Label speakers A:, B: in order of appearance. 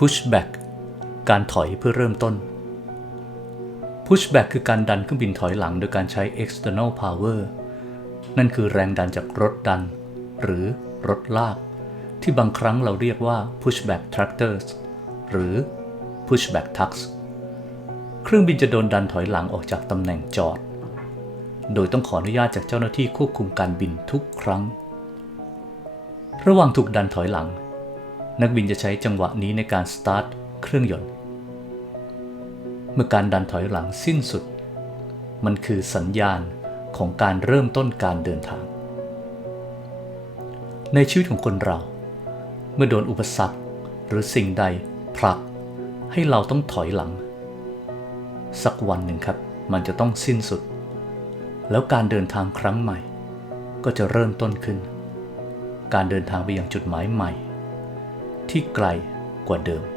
A: pushback การถอยเพื่อเริ่มต้น pushback คือการดันเครื่องบินถอยหลังโดยการใช้ external power นั่นคือแรงดันจากรถดัน หรือรถลาก ที่บางครั้งเราเรียกว่า pushback tractors หรือ pushback tugs เครื่องบินจะโดนดันถอยหลังออกจากตำแหน่งจอด โดยต้องขออนุญาตจากเจ้าหน้าที่ควบคุมการบินทุกครั้ง ระหว่างถูกดันถอยหลัง นักบินจะใช้จังหวะนี้ในการสตาร์ทเครื่องยนต์ เมื่อการดันถอยหลังสิ้นสุด มันคือสัญญาณของการเริ่มต้นการเดินทาง ในชีวิตของคนเรา เมื่อโดนอุปสรรคหรือสิ่งใดผลักให้เราต้องถอยหลัง สักวันหนึ่งครับ มันจะต้องสิ้นสุด แล้วการเดินทางครั้งใหม่ ก็จะเริ่มต้นขึ้น การเดินทางไปยังจุดหมายใหม่ ที่ไกลกว่าเดิม